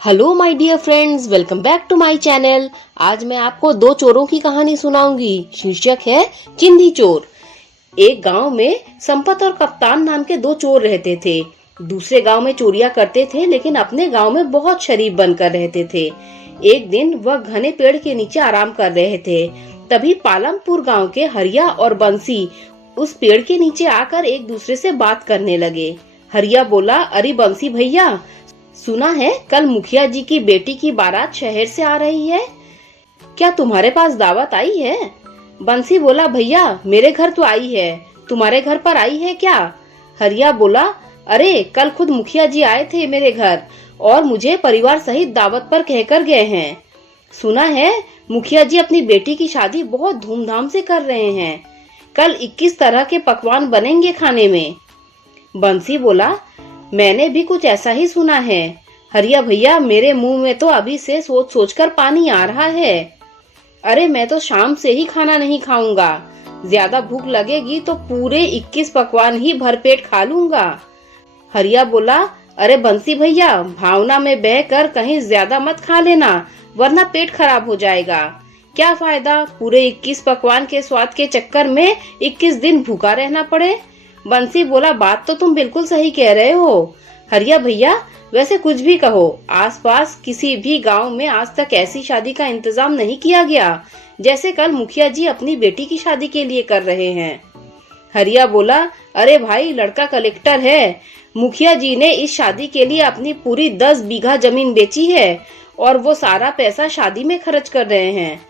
Hello my dear friends, welcome back to my channel. आज मैं आपको दो चोरों की कहानी सुनाऊंगी। शीर्षक है चिंदी चोर। एक गांव में संपत और कप्तान नाम के दो चोर रहते थे। दूसरे गांव में चोरियां करते थे, लेकिन अपने गांव में बहुत शरीफ बनकर रहते थे। एक दिन वह घने पेड़ के नीचे आराम कर रहे थे। तभी पालमपुर गांव के हरिया और बंसी उस पेड़ के नीचे आकर एक दूसरे से बात करने लगे। हरिया बोला, अरे बंसी भैया, सुना है कल मुखिया जी की बेटी की बारात शहर से आ रही है, क्या तुम्हारे पास दावत आई है? बंसी बोला, भैया मेरे घर तो आई है, तुम्हारे घर पर आई है क्या? हरिया बोला, अरे कल खुद मुखिया जी आए थे मेरे घर और मुझे परिवार सहित दावत पर कहकर गए हैं। सुना है मुखिया जी अपनी बेटी की शादी बहुत धूमधाम से कर रहे हैं। कल 21 तरह के पकवान बनेंगे खाने में। बंसी बोला, मैंने भी कुछ ऐसा ही सुना है। हरिया भैया, मेरे मुंह में तो अभी से सोच सोच कर पानी आ रहा है। अरे मैं तो शाम से ही खाना नहीं खाऊंगा, ज्यादा भूख लगेगी तो पूरे 21 पकवान ही भरपेट खा लूंगा। हरिया बोला, अरे बंसी भैया, भावना में बहकर कहीं ज्यादा मत खा लेना, वरना पेट खराब हो जाएगा। क्या फायदा पूरे 21 पकवान के स्वाद के चक्कर में 21 दिन भूखा रहना पड़े। बंसी बोला, बात तो तुम बिल्कुल सही कह रहे हो। हरिया भैया, वैसे कुछ भी कहो, आसपास किसी भी गांव में आज तक ऐसी शादी का इंतजाम नहीं किया गया जैसे कल मुखिया जी अपनी बेटी की शादी के लिए कर रहे हैं। हरिया बोला, अरे भाई, लड़का कलेक्टर है। मुखिया जी ने इस शादी के लिए अपनी पूरी 10 बीघा जमीन बेची है और वो सारा पैसा शादी में खर्च कर रहे हैं।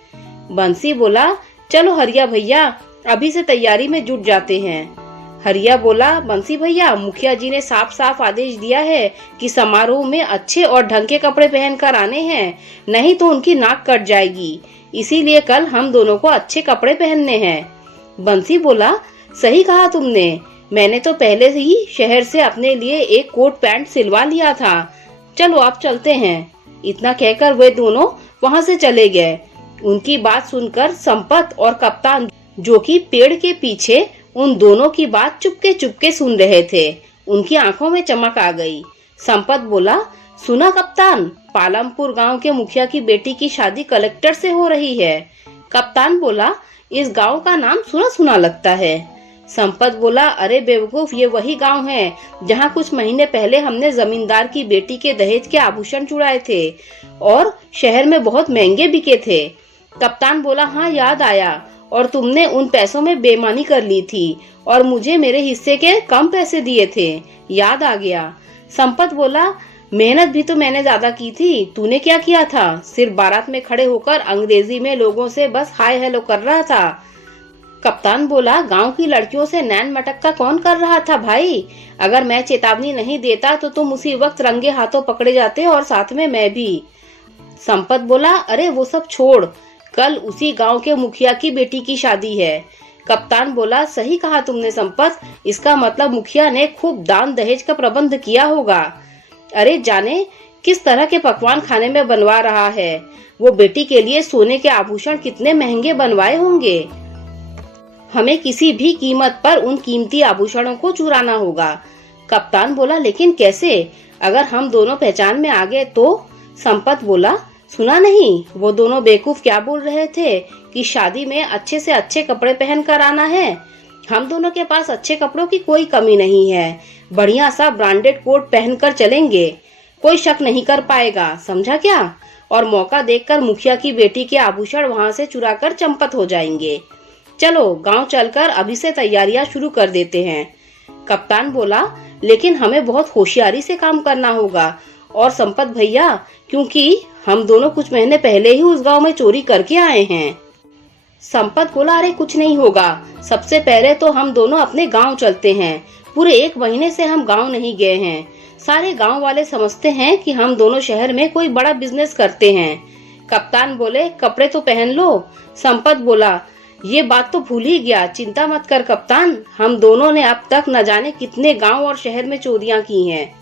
बंसी बोला, चलो हरिया भैया, अभी से तैयारी में जुट जाते हैं। हरिया बोला, बंसी भैया, मुखिया जी ने साफ साफ आदेश दिया है कि समारोह में अच्छे और ढंग के कपड़े पहनकर आने हैं, नहीं तो उनकी नाक कट जाएगी। इसीलिए कल हम दोनों को अच्छे कपड़े पहनने हैं। बंसी बोला, सही कहा तुमने, मैंने तो पहले से ही शहर से अपने लिए एक कोट पैंट सिलवा लिया था। चलो आप चलते हैं। इतना कहकर वे दोनों वहां से चले गए। उनकी बात सुनकर संपत और कप्तान, जो कि पेड़ के पीछे उन दोनों की बात चुपके चुपके सुन रहे थे, उनकी आंखों में चमक आ गई। संपत बोला, सुना कप्तान, पालमपुर गांव के मुखिया की बेटी की शादी कलेक्टर से हो रही है। कप्तान बोला, इस गांव का नाम सुना सुना लगता है। संपत बोला, अरे बेवकूफ, ये वही गांव है जहां कुछ महीने पहले हमने जमींदार की बेटी के दहेज के आभूषण चुराए थे और शहर में बहुत महंगे बिके थे। कप्तान बोला, हाँ याद आया, और तुमने उन पैसों में बेईमानी कर ली थी और मुझे मेरे हिस्से के कम पैसे दिए थे, याद आ गया। संपत बोला, मेहनत भी तो मैंने ज्यादा की थी, तूने क्या किया था? सिर्फ बारात में खड़े होकर अंग्रेजी में लोगों से बस हाय हेलो कर रहा था। कप्तान बोला, गांव की लड़कियों से नैन मटक्का कौन कर रहा था भाई? अगर मैं चेतावनी नहीं देता तो तुम उसी वक्त रंगे हाथों पकड़े जाते और साथ में मैं भी। संपत बोला, अरे वो सब छोड़, कल उसी गांव के मुखिया की बेटी की शादी है। कप्तान बोला, सही कहा तुमने संपत, इसका मतलब मुखिया ने खूब दान दहेज का प्रबंध किया होगा। अरे जाने किस तरह के पकवान खाने में बनवा रहा है, वो बेटी के लिए सोने के आभूषण कितने महंगे बनवाए होंगे। हमें किसी भी कीमत पर उन कीमती आभूषणों को चुराना होगा। कप्तान बोला, लेकिन कैसे? अगर हम दोनों पहचान में आ गए तो? संपत बोला, सुना नहीं वो दोनों बेवकूफ क्या बोल रहे थे कि शादी में अच्छे से अच्छे कपड़े पहन कर आना है। हम दोनों के पास अच्छे कपड़ों की कोई कमी नहीं है, बढ़िया सा ब्रांडेड कोट पहनकर चलेंगे, कोई शक नहीं कर पाएगा, समझा क्या? और मौका देखकर मुखिया की बेटी के आभूषण वहां से चुराकर चंपत हो जाएंगे। चलो गांव चलकर अभी से तैयारियां शुरू कर देते हैं। कप्तान बोला, लेकिन हमें बहुत होशियारी से काम करना होगा और संपत भैया, क्योंकि हम दोनों कुछ महीने पहले ही उस गांव में चोरी करके आए हैं। संपत बोला, अरे कुछ नहीं होगा, सबसे पहले तो हम दोनों अपने गांव चलते हैं। पूरे 1 महीने से हम गांव नहीं गए हैं। सारे गांव वाले समझते हैं कि हम दोनों शहर में कोई बड़ा बिजनेस करते हैं। कप्तान बोले, कपड़े तो पहन लो। संपत बोला, ये बात तो भूल ही गया, चिंता मत कर कप्तान, हम दोनों ने अब तक न जाने कितने गांव और शहर में चोरियां की हैं।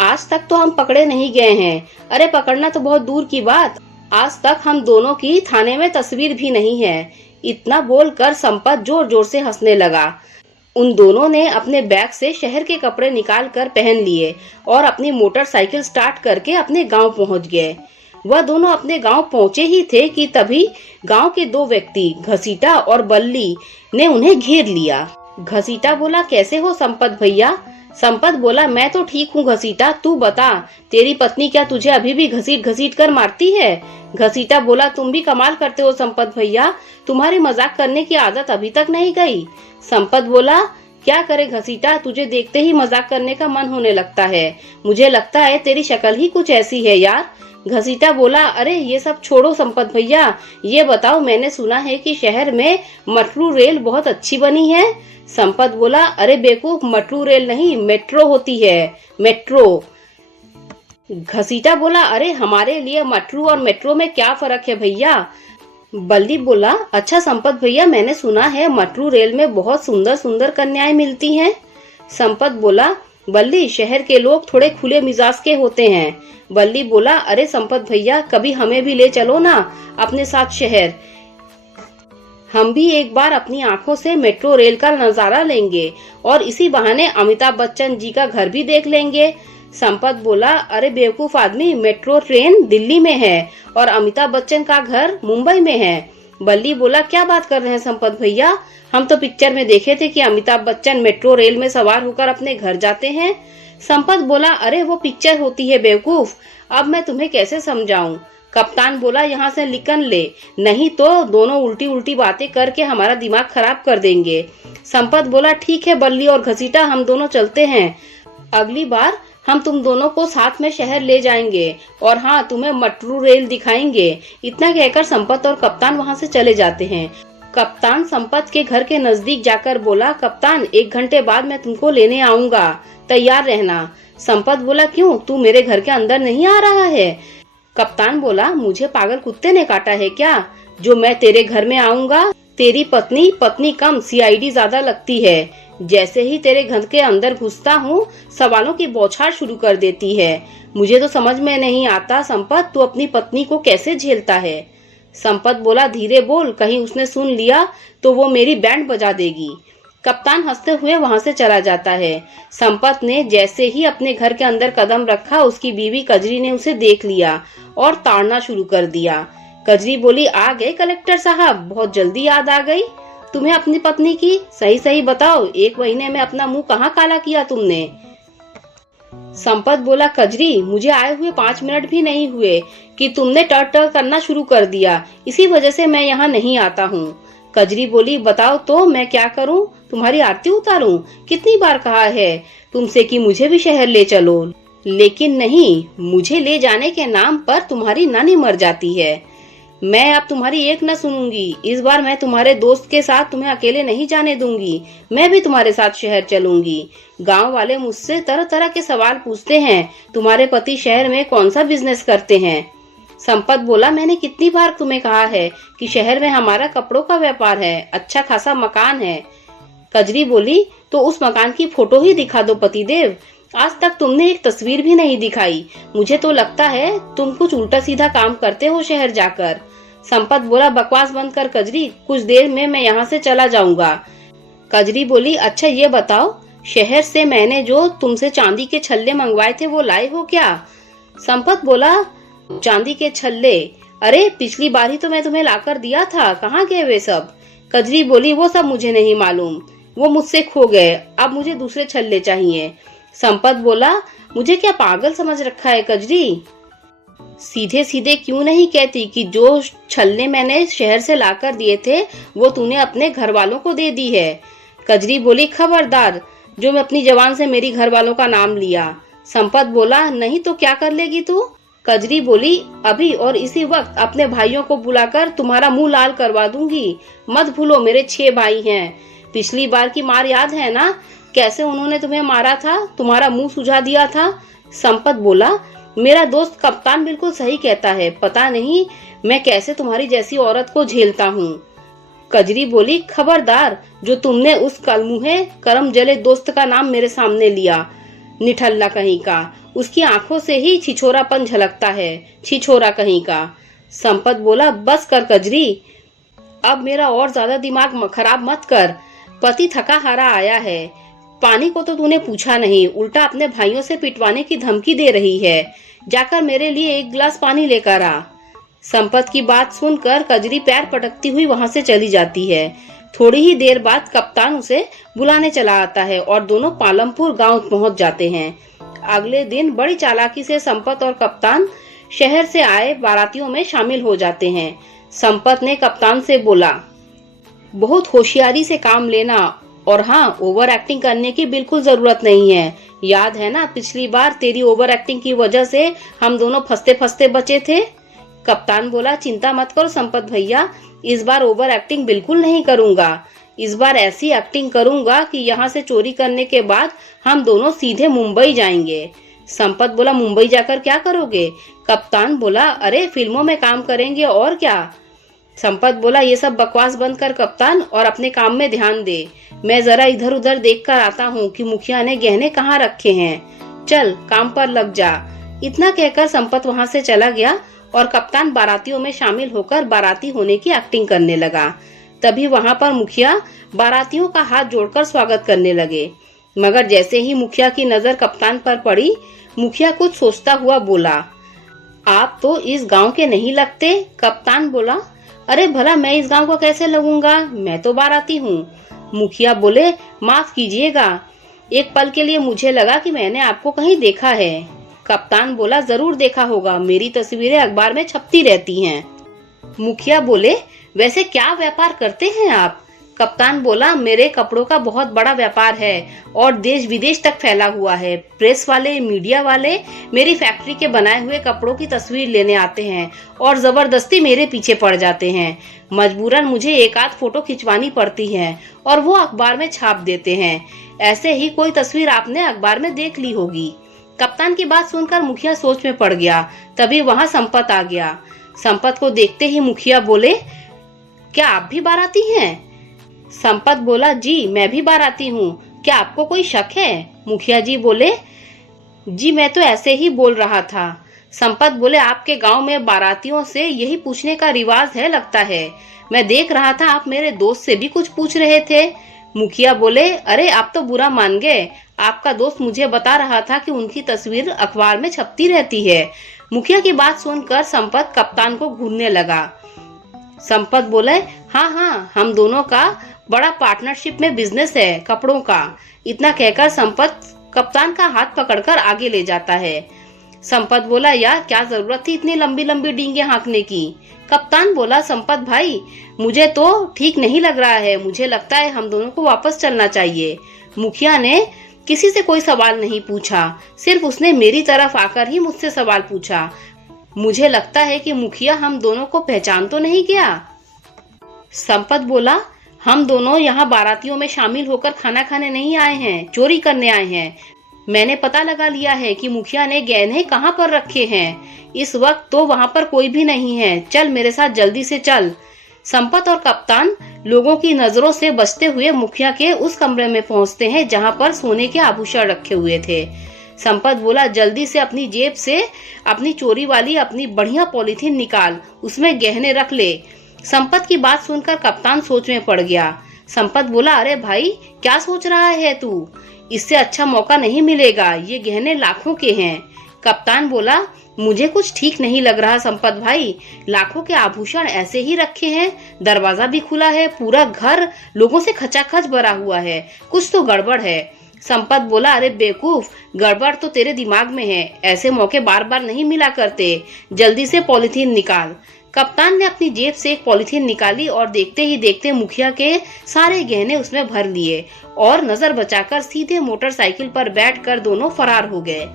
आज तक तो हम पकड़े नहीं गए हैं। अरे पकड़ना तो बहुत दूर की बात, आज तक हम दोनों की थाने में तस्वीर भी नहीं है। इतना बोलकर संपत जोर जोर से हंसने लगा। उन दोनों ने अपने बैग से शहर के कपड़े निकाल कर पहन लिए और अपनी मोटरसाइकिल स्टार्ट करके अपने गांव पहुंच गए। वह दोनों अपने गांव पहुंचे ही थे कि तभी गांव के दो व्यक्ति घसीटा और बल्ली ने उन्हें घेर लिया। घसीटा बोला, कैसे हो संपत भैया? संपत बोला, मैं तो ठीक हूँ घसीटा, तू बता तेरी पत्नी क्या तुझे अभी भी घसीट घसीट कर मारती है? घसीटा बोला, तुम भी कमाल करते हो संपत भैया, तुम्हारी मजाक करने की आदत अभी तक नहीं गई। संपत बोला, क्या करे घसीटा, तुझे देखते ही मजाक करने का मन होने लगता है। मुझे लगता है तेरी शक्ल ही कुछ ऐसी है यार। घसीटा बोला, अरे ये सब छोड़ो संपत भैया, ये बताओ मैंने सुना है कि शहर में मेट्रो रेल बहुत अच्छी बनी है। संपत बोला, अरे बेवकूफ, मेट्रो रेल नहीं मेट्रो होती है, मेट्रो। घसीटा बोला, अरे हमारे लिए मेट्रो और मेट्रो में क्या फर्क है भैया? बल्ली बोला, अच्छा संपत भैया, मैंने सुना है मेट्रो रेल में बहुत सुंदर सुंदर कन्याएं मिलती हैं। संपत बोला, बल्ली शहर के लोग थोड़े खुले मिजाज के होते हैं। बल्ली बोला, अरे संपत भैया, कभी हमें भी ले चलो ना अपने साथ शहर, हम भी एक बार अपनी आंखों से मेट्रो रेल का नजारा लेंगे और इसी बहाने अमिताभ बच्चन जी का घर भी देख लेंगे। संपत बोला, अरे बेवकूफ आदमी, मेट्रो ट्रेन दिल्ली में है और अमिताभ बच्चन का घर मुंबई में है। बल्ली बोला, क्या बात कर रहे हैं संपत भैया, हम तो पिक्चर में देखे थे कि अमिताभ बच्चन मेट्रो रेल में सवार होकर अपने घर जाते हैं। संपत बोला, अरे वो पिक्चर होती है बेवकूफ, अब मैं तुम्हें कैसे समझाऊं? कप्तान बोला, यहाँ से निकल ले, नहीं तो दोनों उल्टी उल्टी बातें करके हमारा दिमाग खराब कर देंगे। संपत बोला, ठीक है बल्ली और घसीटा, हम दोनों चलते हैं, अगली बार हम तुम दोनों को साथ में शहर ले जाएंगे और हाँ, तुम्हें मेट्रो रेल दिखाएंगे। इतना कहकर संपत और कप्तान वहाँ से चले जाते हैं। कप्तान संपत के घर के नजदीक जाकर बोला, कप्तान 1 घंटे बाद मैं तुमको लेने आऊंगा, तैयार रहना। संपत बोला, क्यों, तू मेरे घर के अंदर नहीं आ रहा है? कप्तान बोला, मुझे पागल कुत्ते ने काटा है क्या जो मैं तेरे घर में आऊंगा? तेरी पत्नी कम सीआईडी ज्यादा लगती है। जैसे ही तेरे घर के अंदर घुसता हूँ सवालों की बौछार शुरू कर देती है। मुझे तो समझ में नहीं आता संपत, तू अपनी पत्नी को कैसे झेलता है? संपत बोला, धीरे बोल, कहीं उसने सुन लिया तो वो मेरी बैंड बजा देगी। कप्तान हंसते हुए वहां से चला जाता है। संपत ने जैसे ही अपने घर के अंदर कदम रखा, उसकी बीवी कजरी ने उसे देख लिया और ताड़ना शुरू कर दिया। कजरी बोली, आ गए कलेक्टर साहब, बहुत जल्दी याद आ गई तुम्हें अपनी पत्नी की। सही सही बताओ, 1 महीने में अपना मुंह कहाँ काला किया तुमने? संपत बोला, कजरी, मुझे आए हुए 5 मिनट भी नहीं हुए कि तुमने टर टर करना शुरू कर दिया, इसी वजह से मैं यहाँ नहीं आता हूँ। कजरी बोली, बताओ तो मैं क्या करूँ, तुम्हारी आरती उतारूं? कितनी बार कहा है तुमसे कि मुझे भी शहर ले चलो, लेकिन नहीं, मुझे ले जाने के नाम पर तुम्हारी नानी मर जाती है। मैं अब तुम्हारी एक न सुनूंगी, इस बार मैं तुम्हारे दोस्त के साथ तुम्हें अकेले नहीं जाने दूंगी, मैं भी तुम्हारे साथ शहर चलूंगी। गांव वाले मुझसे तरह तरह के सवाल पूछते हैं, तुम्हारे पति शहर में कौन सा बिजनेस करते हैं? संपत बोला, मैंने कितनी बार तुम्हें कहा है कि शहर में हमारा कपड़ों का व्यापार है, अच्छा खासा मकान है। कजरी बोली, तो उस मकान की फोटो ही दिखा दो पतिदेव, आज तक तुमने एक तस्वीर भी नहीं दिखाई। मुझे तो लगता है तुम कुछ उल्टा सीधा काम करते हो शहर जाकर। संपत बोला, बकवास बंद कर कजरी, कुछ देर में मैं यहाँ से चला जाऊंगा। कजरी बोली, अच्छा ये बताओ, शहर से मैंने जो तुमसे चांदी के छल्ले मंगवाए थे वो लाए हो क्या? संपत बोला, चांदी के छल्ले? अरे पिछली बार ही तो मैं तुम्हें लाकर दिया था, कहाँ गए वे सब? कजरी बोली, वो सब मुझे नहीं मालूम, वो मुझसे खो गए, अब मुझे दूसरे छल्ले चाहिए। संपत बोला, मुझे क्या पागल समझ रखा है कजरी? सीधे सीधे क्यों नहीं कहती कि जो छल्ले मैंने शहर से लाकर दिए थे वो तूने अपने घर वालों को दे दी है। कजरी बोली, खबरदार जो मैं अपनी जबान से मेरी घर वालों का नाम लिया। संपत बोला, नहीं तो क्या कर लेगी तू? कजरी बोली, अभी और इसी वक्त अपने भाइयों को बुलाकर तुम्हारा मुंह लाल करवा दूंगी। मत भूलो मेरे 6 भाई हैं, पिछली बार की मार याद है ना, कैसे उन्होंने तुम्हें मारा था, तुम्हारा मुंह सुझा दिया था। संपत बोला, मेरा दोस्त कप्तान बिल्कुल सही कहता है, पता नहीं मैं कैसे तुम्हारी जैसी औरत को झेलता हूँ। कजरी बोली, खबरदार जो तुमने उस कलमुहे करम जले दोस्त का नाम मेरे सामने लिया, निठल्ला कहीं का, उसकी आंखों से ही छिछोरापन झलकता है, छिछोरा कहीं का। संपत बोला, बस कर कजरी, अब मेरा और ज्यादा दिमाग खराब मत कर, पति थका हारा आया है, पानी को तो तूने पूछा नहीं, उल्टा अपने भाइयों से पिटवाने की धमकी दे रही है। जाकर मेरे लिए एक गिलास पानी लेकर आ। संपत की बात सुनकर कजरी पैर पटकती हुई वहां से चली जाती है। थोड़ी ही देर बाद कप्तान उसे बुलाने चला आता है और दोनों पालमपुर गांव पहुंच जाते हैं। अगले दिन बड़ी चालाकी से संपत और कप्तान शहर से आए बारातियों में शामिल हो जाते हैं। संपत ने कप्तान से बोला, बहुत होशियारी से काम लेना और हाँ, ओवर एक्टिंग करने की बिल्कुल जरूरत नहीं है। याद है ना, पिछली बार तेरी ओवर एक्टिंग की वजह से हम दोनों फंसते फंसते बचे थे। कप्तान बोला, चिंता मत करो संपत भैया, इस बार ओवर एक्टिंग बिल्कुल नहीं करूंगा। इस बार ऐसी एक्टिंग करूंगा कि यहाँ से चोरी करने के बाद हम दोनों सीधे मुंबई जाएंगे। संपत बोला, मुंबई जाकर क्या करोगे? कप्तान बोला, अरे फिल्मों में काम करेंगे और क्या। संपत बोला, ये सब बकवास बंद कर कप्तान और अपने काम में ध्यान दे। मैं जरा इधर उधर देख कर आता हूँ कि मुखिया ने गहने कहाँ रखे हैं। चल काम पर लग जा। इतना कहकर संपत वहाँ से चला गया और कप्तान बारातियों में शामिल होकर बाराती होने की एक्टिंग करने लगा। तभी वहाँ पर मुखिया बारातियों का हाथ जोड़कर स्वागत करने लगे, मगर जैसे ही मुखिया की नजर कप्तान पर पड़ी, मुखिया कुछ सोचता हुआ बोला, आप तो इस गांव के नहीं लगते। कप्तान बोला, अरे भला मैं इस गांव को कैसे लगूंगा, मैं तो बाराती हूँ। मुखिया बोले, माफ कीजिएगा, एक पल के लिए मुझे लगा कि मैंने आपको कहीं देखा है। कप्तान बोला, जरूर देखा होगा, मेरी तस्वीरें अखबार में छपती रहती हैं। मुखिया बोले, वैसे क्या व्यापार करते हैं आप? कप्तान बोला, मेरे कपड़ों का बहुत बड़ा व्यापार है और देश विदेश तक फैला हुआ है। प्रेस वाले, मीडिया वाले मेरी फैक्ट्री के बनाए हुए कपड़ों की तस्वीर लेने आते हैं और जबरदस्ती मेरे पीछे पड़ जाते हैं। मजबूरन मुझे एक आध फोटो खिंचवानी पड़ती है और वो अखबार में छाप देते हैं। ऐसे ही कोई तस्वीर आपने अखबार में देख ली होगी। कप्तान की बात सुनकर मुखिया सोच में पड़ गया। तभी वहाँ संपत आ गया। संपत को देखते ही मुखिया बोले, क्या आप भी बाराती हैं? संपत बोला, जी मैं भी बाराती हूँ, क्या आपको कोई शक है? मुखिया जी बोले, जी मैं तो ऐसे ही बोल रहा था। संपत बोले, आपके गांव में बारातियों से यही पूछने का रिवाज है लगता है। मैं देख रहा था आप मेरे दोस्त से भी कुछ पूछ रहे थे। मुखिया बोले, अरे आप तो बुरा मान गए, आपका दोस्त मुझे बता रहा था कि उनकी तस्वीर अखबार में छपती रहती है। मुखिया की बात सुनकर संपत कप्तान को घूरने लगा। संपत बोले, हाँ हाँ, हम दोनों का बड़ा पार्टनरशिप में बिजनेस है कपड़ों का। इतना कहकर संपत कप्तान का हाथ पकड़कर आगे ले जाता है। संपत बोला, यार क्या जरूरत थी इतनी लंबी लंबी डींगे हाँकने की? कप्तान बोला, संपत भाई मुझे तो ठीक नहीं लग रहा है, मुझे लगता है हम दोनों को वापस चलना चाहिए। मुखिया ने किसी से कोई सवाल नहीं पूछा, सिर्फ उसने मेरी तरफ आकर ही मुझसे सवाल पूछा। मुझे लगता है कि मुखिया हम दोनों को पहचान तो नहीं गया। संपत बोला, हम दोनों यहाँ बारातियों में शामिल होकर खाना खाने नहीं आए हैं, चोरी करने आए हैं। मैंने पता लगा लिया है कि मुखिया ने गहने कहाँ पर रखे हैं। इस वक्त तो वहाँ पर कोई भी नहीं है, चल मेरे साथ जल्दी से चल। संपत और कप्तान लोगों की नजरों से बचते हुए मुखिया के उस कमरे में पहुँचते हैं जहाँ पर सोने के आभूषण रखे हुए थे। संपत बोला, जल्दी से अपनी जेब से अपनी चोरी वाली अपनी बढ़िया पॉलीथीन निकाल, उसमें गहने रख ले। संपत की बात सुनकर कप्तान सोच में पड़ गया। संपत बोला, अरे भाई क्या सोच रहा है तू? इससे अच्छा मौका नहीं मिलेगा, ये गहने लाखों के हैं। कप्तान बोला, मुझे कुछ ठीक नहीं लग रहा संपत भाई, लाखों के आभूषण ऐसे ही रखे हैं, दरवाजा भी खुला है, पूरा घर लोगों से खचाखच भरा हुआ है, कुछ तो गड़बड़ है। संपत बोला, अरे बेवकूफ, गड़बड़ तो तेरे दिमाग में है, ऐसे मौके बार बार नहीं मिला करते, जल्दी से पॉलीथीन निकाल। कप्तान ने अपनी जेब से एक पॉलीथीन निकाली और देखते ही देखते मुखिया के सारे गहने उसमें भर लिए और नजर बचाकर सीधे मोटरसाइकिल पर बैठकर दोनों फरार हो गए।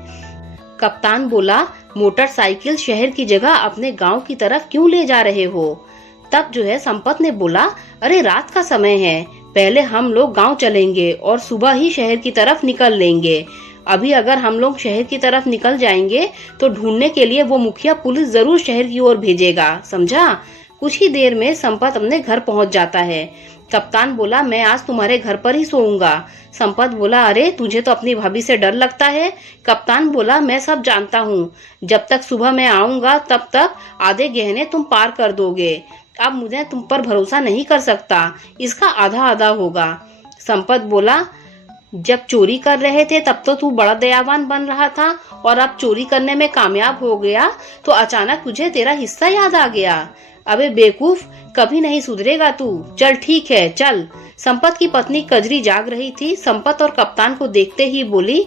कप्तान बोला, मोटरसाइकिल शहर की जगह अपने गांव की तरफ क्यों ले जा रहे हो? तब जो है संपत ने बोला, अरे रात का समय है, पहले हम लोग गांव चलेंगे और सुबह ही शहर की तरफ निकल लेंगे। अभी अगर हम लोग शहर की तरफ निकल जाएंगे तो ढूंढने के लिए वो मुखिया पुलिस जरूर शहर की ओर भेजेगा, समझा? कुछ ही देर में संपत अपने घर पहुंच जाता है। कप्तान बोला, मैं आज तुम्हारे घर पर ही सोऊंगा। संपत बोला, अरे तुझे तो अपनी भाभी से डर लगता है। कप्तान बोला, मैं सब जानता हूँ, जब तक सुबह मैं आऊंगा तब तक आधे गहने तुम पार कर दोगे। अब मुझे तुम पर भरोसा नहीं कर सकता, इसका आधा आधा होगा। संपत बोला, जब चोरी कर रहे थे तब तो तू बड़ा दयावान बन रहा था और अब चोरी करने में कामयाब हो गया तो अचानक तुझे तेरा हिस्सा याद आ गया। अबे बेवकूफ, कभी नहीं सुधरेगा तू। चल ठीक है चल। संपत की पत्नी कजरी जाग रही थी। संपत और कप्तान को देखते ही बोली,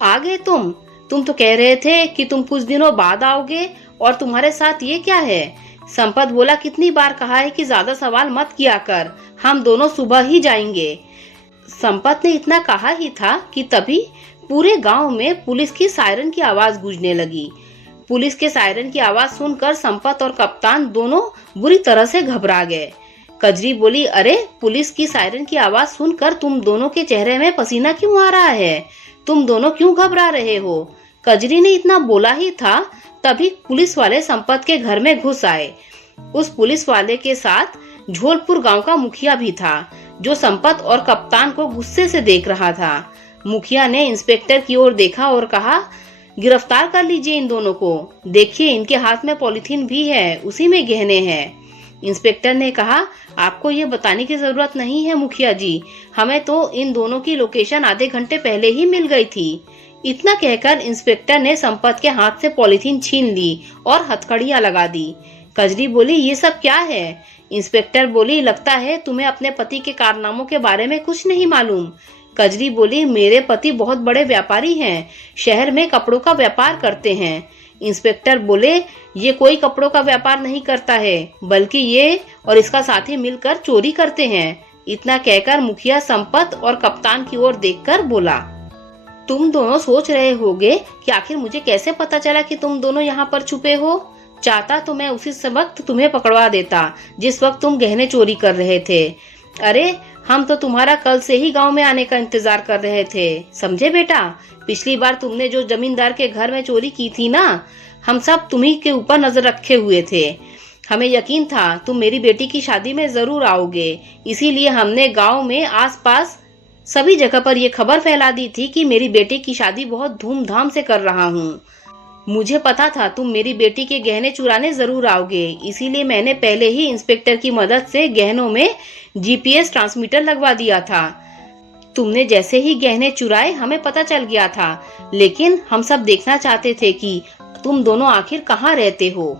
आ गए तुम तो कह रहे थे कि तुम कुछ दिनों बाद आओगे और तुम्हारे साथ ये क्या है? संपत बोला, कितनी बार कहा है कि ज्यादा सवाल मत किया कर, हम दोनों सुबह ही जाएंगे। संपत ने इतना कहा ही था कि तभी पूरे गांव में पुलिस की सायरन की आवाज गूंजने लगी। पुलिस के सायरन की आवाज सुनकर संपत और कप्तान दोनों बुरी तरह से घबरा गए। कजरी बोली, अरे पुलिस की सायरन की आवाज सुनकर तुम दोनों के चेहरे में पसीना क्यों आ रहा है? तुम दोनों क्यों घबरा रहे हो? कजरी ने इतना बोला ही था तभी पुलिस वाले संपत के घर में घुस आए। उस पुलिस वाले के साथ झोलपुर गांव का मुखिया भी था, जो संपत और कप्तान को गुस्से से देख रहा था। मुखिया ने इंस्पेक्टर की ओर देखा और कहा, गिरफ्तार कर लीजिए इन दोनों को। देखिए इनके हाथ में पॉलिथीन भी है, उसी में गहने हैं। इंस्पेक्टर ने कहा, आपको ये बताने की जरूरत नहीं है मुखिया जी, हमें तो इन दोनों की लोकेशन आधे घंटे पहले ही मिल गई थी। इतना कहकर इंस्पेक्टर ने संपत के हाथ से पॉलिथीन छीन ली और हथकड़ियां लगा दी। कजरी बोली, ये सब क्या है? इंस्पेक्टर बोली, लगता है तुम्हें अपने पति के कारनामों के बारे में कुछ नहीं मालूम। कजरी बोली, मेरे पति बहुत बड़े व्यापारी हैं, शहर में कपड़ों का व्यापार करते हैं। इंस्पेक्टर बोले, ये कोई कपड़ों का व्यापार नहीं करता है, बल्कि ये और इसका साथी मिलकर चोरी करते हैं। इतना कहकर मुखिया संपत और कप्तान की ओर देखकर बोला, तुम दोनों सोच रहे होगे कि आखिर मुझे कैसे पता चला कि तुम दोनों यहाँ पर छुपे हो। चाहता तो मैं उसी वक्त तुम्हें पकड़वा देता जिस वक्त तुम गहने चोरी कर रहे थे। अरे हम तो तुम्हारा कल से ही गांव में आने का इंतजार कर रहे थे, समझे बेटा? पिछली बार तुमने जो जमींदार के घर में चोरी की थी ना, हम सब तुम्ही के ऊपर नजर रखे हुए थे। हमें यकीन था तुम मेरी बेटी की शादी में जरूर आओगे, इसीलिए हमने गांव में आसपास सभी जगह पर यह खबर फैला दी थी कि मेरी बेटी की शादी बहुत धूमधाम से कर रहा हूँ। मुझे पता था तुम मेरी बेटी के गहने चुराने जरूर आओगे, इसीलिए मैंने पहले ही इंस्पेक्टर की मदद से गहनों में जीपीएस ट्रांसमीटर लगवा दिया था। तुमने जैसे ही गहने चुराए हमें पता चल गया था, लेकिन हम सब देखना चाहते थे कि तुम दोनों आखिर कहाँ रहते हो।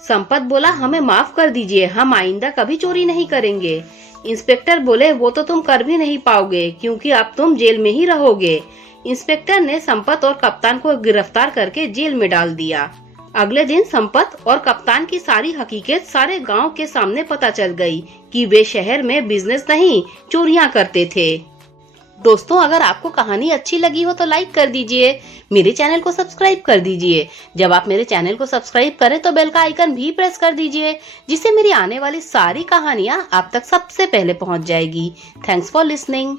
संपत बोला, हमें माफ कर दीजिए, हम आइंदा कभी चोरी नहीं करेंगे। इंस्पेक्टर बोले, वो तो तुम कर भी नहीं पाओगे क्योंकि अब तुम जेल में ही रहोगे। इंस्पेक्टर ने संपत और कप्तान को गिरफ्तार करके जेल में डाल दिया। अगले दिन संपत और कप्तान की सारी हकीकत सारे गांव के सामने पता चल गई कि वे शहर में बिजनेस नहीं चोरियां करते थे। दोस्तों, अगर आपको कहानी अच्छी लगी हो तो लाइक कर दीजिए, मेरे चैनल को सब्सक्राइब कर दीजिए। जब आप मेरे चैनल को सब्सक्राइब करें तो बेल का आइकन भी प्रेस कर दीजिए, जिससे मेरी आने वाली सारी कहानियां आप तक सबसे पहले पहुंच जाएगी। Thanks for listening.